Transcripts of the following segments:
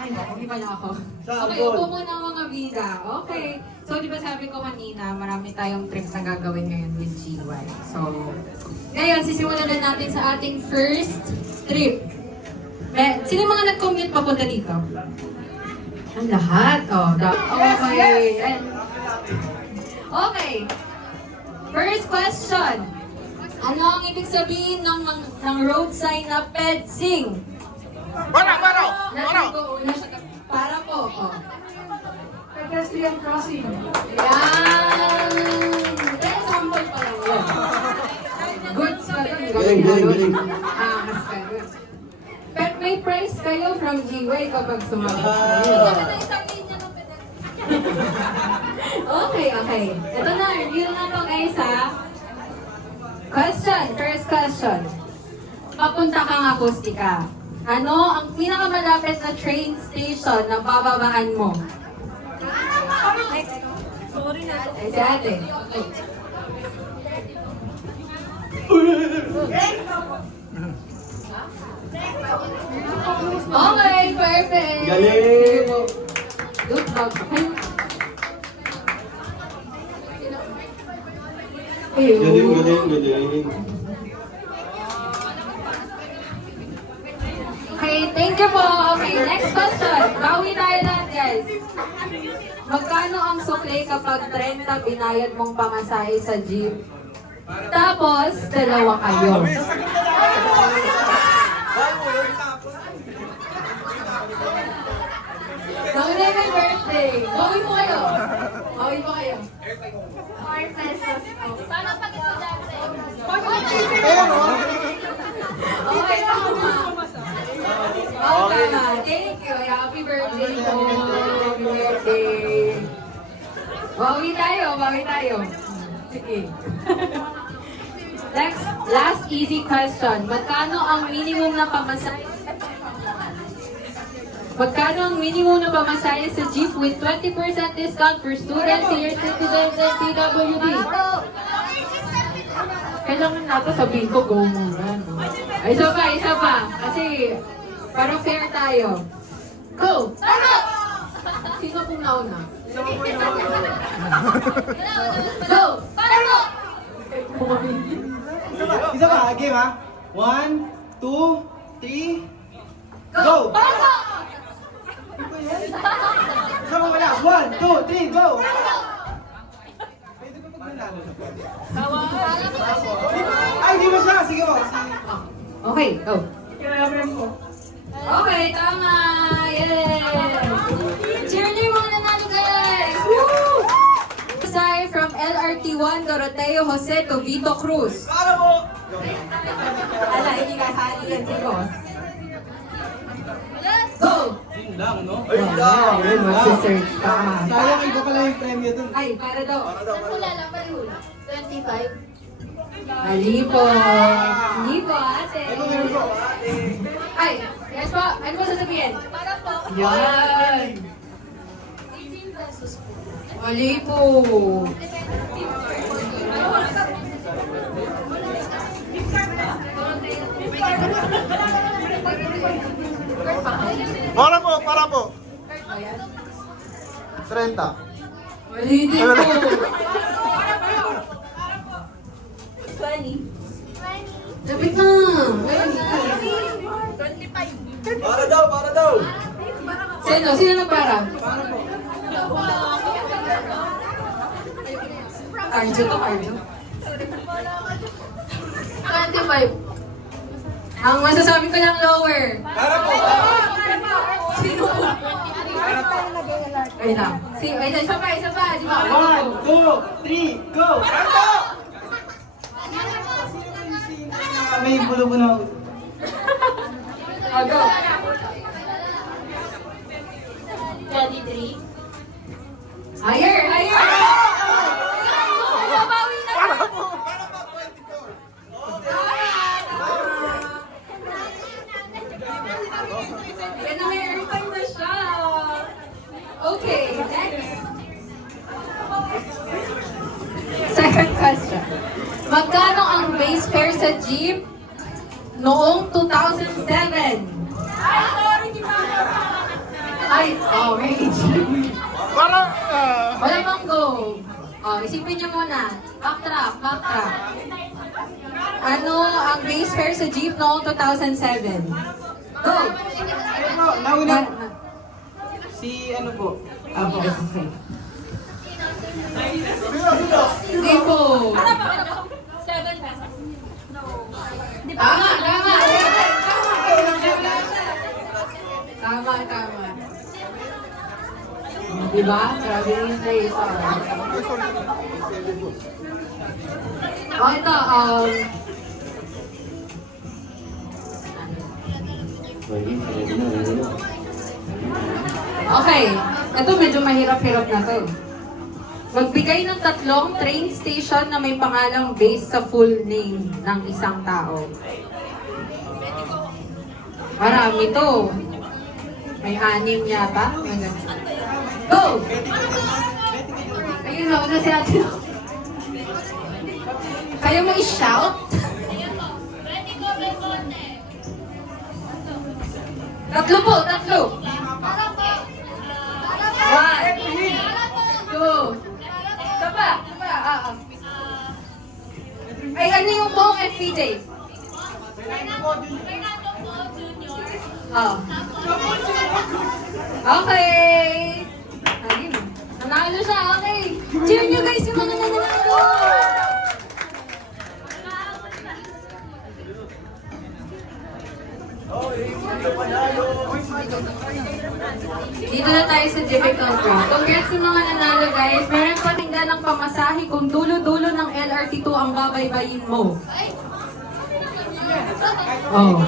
Ay, hindi pala ako. Saan Okay, doon? upo muna ang mga bida. Okay. So, di ba sabi ko kanina, marami tayong trips na gagawin ngayon with GY. So, ngayon, sisimulan na natin sa ating first trip. Sino mga nag-commute papunta dito? Ang lahat. Oh, okay. Okay. First question. Ano ang ibig sabihin ng road sign na PEDSING? Para! Para po. Oh. Pedestrian crossing. Yan! Example pa lang yun. Goods ka dun. Galing. Mas ka dun. Pero may price kayo from G-Way kapag sumagot kayo. Okay. Ito na, review na to guys ha. First question. Papunta kang Akustika. Ano ang pinakamalapit na train station na bababaan mo? Sorry na. Ay, si ate. Okay, perfect. Galing. Good job. Galing. Okay, thank you po. Okay, next question. Bawi tayo lahat, guys. Magkano ang sukli kapag 30 binayad mong pamasahe sa jeep? Tapos, dalawa kayo. Bawi na yung birthday. Bawi po kayo. 4 pesos po. Sana pag estudyante. Okay, tama. Okay na. Thank you. Happy birthday po. Happy birthday. Bawi tayo. Sige. Next, last easy question. Magkano ang minimum na pamasahe? Sa jeep with 20% discount for students, senior citizens, and PWD? Kailangan natin sabihin ko, go muna. No? Ay, isa pa. Kasi, parang fair tayo. Go! Sino pong nauna? Go! Isa pa, game ha? 1, 2, 3, go! Isa pa wala. 1, 2, 3, go! Pwede ba pag nanalo na po? Ay, di ba siya? Sige po. Okay, go. Kailangan po. Okay, tama! Yes! Cheer niyo yung mga nanalo, guys! Woo! Aside from LRT1 Doroteo Jose to Vito Cruz. Para mo! Ala, hindi kasali yan si Boss. Go! Yun lang, no? Ayun, magsisearch pa. Sayang, iba pala yung premyo dun. Ay, para daw. Hula lang, palihula. 25. Mali po. Hindi po, ate. Ay, yes po. Ano ba sasabihin? Para po. Yan. 18 pesos po. Mali po. Para po. 30. Mali din po. 20. Lapit na. Para daw! Sino nagpara? Cardio to, cardio. 25. Ang masasabi ko lang lower. Para po! Sino? Wait lang. Wait, isa pa. Di ba? 1, 2, 3, go! Para po! May bulo-bulo. Go. 23. Higher! Babawi na! Yan na, may airtime na siya. Okay, next. Second question. Magkano ang base fare sa jeep noong 2007? Ay, oh, wait. Para, Wala bang go? Oh, isipin niyo muna. Backtrack, backtrack. Ano ang base fare sa Jeep noong 2007? Go! Ayun po, nauna. Si ano po? Apo. Okay. Hindi po. 7 pesos. Tama, tama. Tama, tama. Diba? Grabe yung inflation. Oh, ito, okay. Ito medyo mahirap-hirap na to. Magbigay ng 3 train station na may pangalang base sa full name ng isang tao. Marami to. May 6 yata. Go! Ayun na, una si ate. Kaya mo i-shout? Tatlo po, tatlo. 1, 2. Sapa. Ay, ano yung buong FPJ? Oh. Okay. Ayun. Nanalo siya, okay. Cheer nyo guys yung mga nanalo. Dito na tayo sa difficult round. Congrats sa mga nanalo guys. Meron pa tingnan ng pamasahe kung dulo-dulo ng LRT2 ang babaybayin mo. Oh.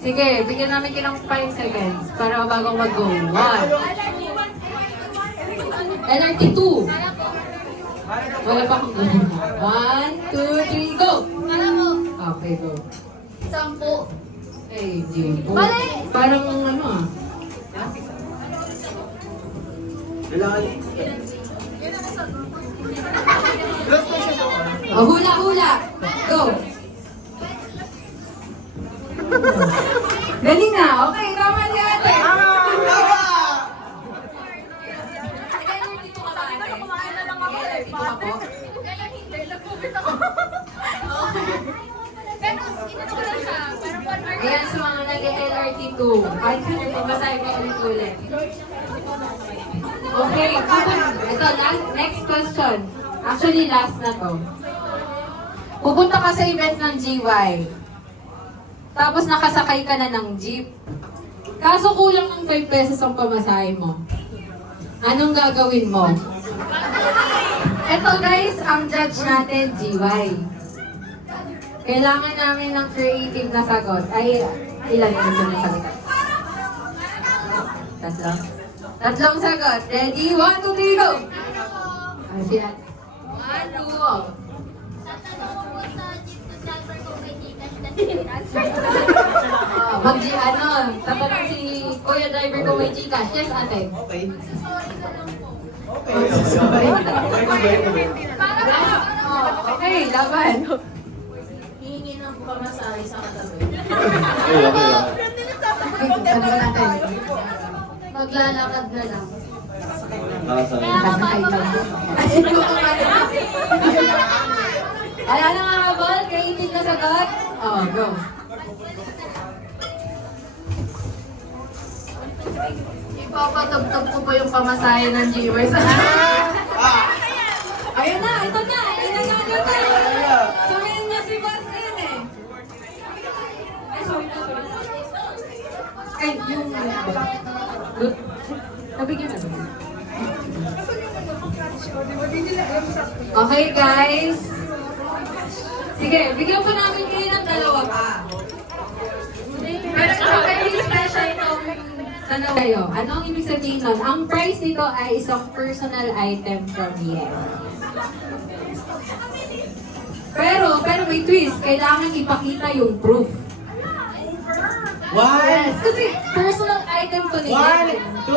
Sige, bigyan namin kilang 5 seconds para bago mag-go. 1. LRT2. Wala pa akong go. 1, 2, 3, go! Okay, go. 10. Eh, di po. Mali! Parang ano ah. Oh, hula, hula. Go. Galing na. Okay, tama si ate. Dito ka ba, ate? Dito ka po? Ayan sa mga nag-LRT2. Ay, pamasahe ko ulit-ulit. Okay, ito, next question. Actually, last na to. Pupunta ka sa event ng GY. Tapos nakasakay ka na ng jeep. Kaso kulang ng 5 pesos ang pamasahe mo. Anong gagawin mo? Ito guys, ang judge natin, GY. Kailangan namin ng creative na sagot. Ay, ilan yung gusto na sagot? Tatlo? Tatlong sagot. Ready? 1, 2, 3, go! Ano siya? 1, 2, go! Tatanong si Kuya Driver ko may Gcash. Yes, ate. Okay. Okay, laban. Hihingi ng pamasahe sa katabi. Sabi natin. Maglalakad na lang. Nakasakay lang. Wala na nga habol, creative na sagot. Oh, go. Ipapatabtab ko pa yung pamasahe ng GY sa Ayun na, ito na. Inanalo na. Sumayin niya si Basin eh. Ay, sorry. Ay, yung... Nabigyan na ba? Okay, guys. Sige, bigyan po namin kayo ng 2 pa. Pero ito, very special itong dalawa kayo. Ano ang ibig sabihin nun? Ang price nito ay isang personal item from Yen. Pero may twist. Kailangan ipakita yung proof. Yes, kasi personal item to ni 1, 2,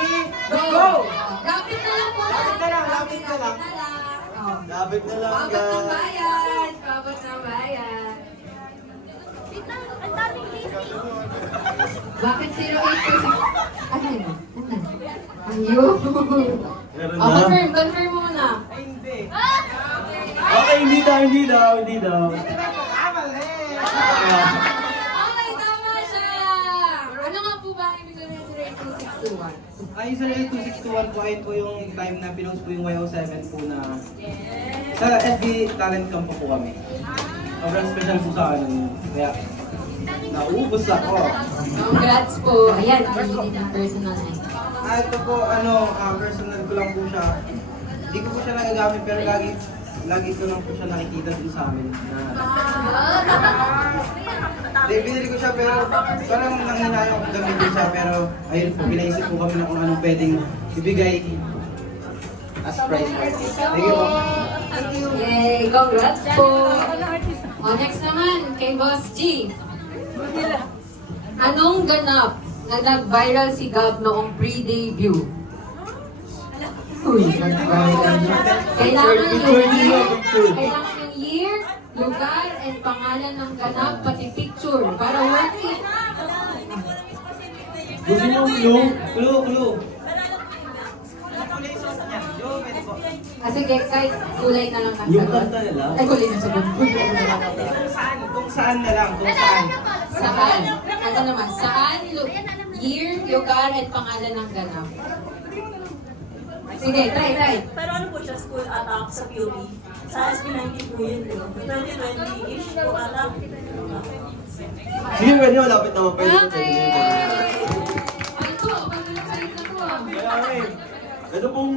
Yen. 3, go! Lapit na lang po. Lapit na lang, lapit na lang. Oh. Lapit na lang, Pabot ng bayan. Pabot ng bayan. Ang daming busy. Bakit 0826? Ano yun? Ayun. Meron Oh, confirm muna. Ay, hindi. Okay, hindi daw, hindi daw, hindi daw. Okay, tama siya! Ano nga po ba ang ibig sabihin ng 082621? Ay, sir, 82621 po, ayun po yung time na pinost po yung YO7 po na sa FB Talent Camp po kami. Sobrang special po sa akin yun. Kaya, naubos ako. Congrats po. Ayan, hindi ng personal na. Ito po, personal ko lang po siya. Hindi ko po siya nagagamit pero lagi ko lang po siya nakikita dun sa amin. Binili ko siya pero parang nanghinayang kong gamitin siya pero ayun po, pinaisip po kami na kung anong pwedeng ibigay as prize party. Thank you po. Yay! Congrats po! O, next naman, kay Boss G. Anong ganap na nag-viral si Gab noong pre-debut? Uy, nag-viral na. Kailangan yung year, lugar, and pangalan ng ganap, pati picture, para worth it. Gusto niyo yung clue? Sige, kahit kulay na lang ang Yung sagot. kanta nila? Ay, kulay na sagot. Kung saan na lang, kung saan. Saan? Ano naman? Saan? Year, lugar, and pangalan ng ganap. Sige, try. Pero ano po siya, school attack sa PUP? Sa SB19 po yun, di ba? 2020-ish po attack. Sige, pwede mo, lapit naman. Pwede mo, Okay! pwede mo. Ano to? Pag-excited na to. Kaya eh, ito pong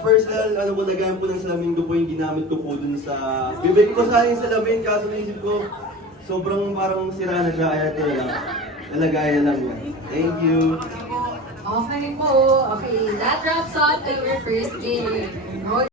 personal, lagayan po ng salamin ko po yung ginamit ko po dun sa... Bibigay ko sana yung salamin, kaso naisip ko, sobrang parang sira na siya, kaya ito lang. Nalagayan lang yan. Thank you. Okay po. Okay, that wraps up our first game.